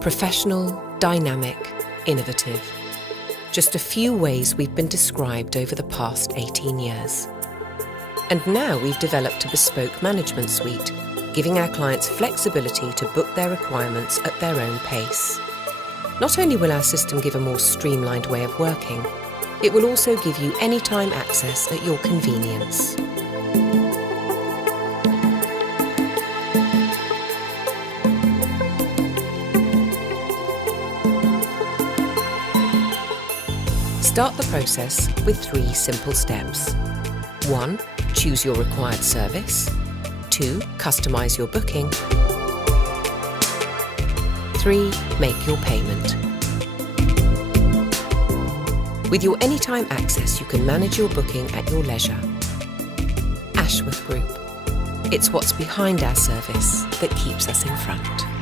Professional, dynamic, innovative. Just a few ways we've been described over the past 18 years. And now we've developed a bespoke management suite, giving our clients flexibility to book their requirements at their own pace. Not only will our system give a more streamlined way of working, it will also give you anytime access at your convenience. Start the process with 3 simple steps. 1. Choose your required service. 2. Customize your booking. 3. Make your payment. With your anytime access, you can manage your booking at your leisure. Ashworth Group. It's what's behind our service that keeps us in front.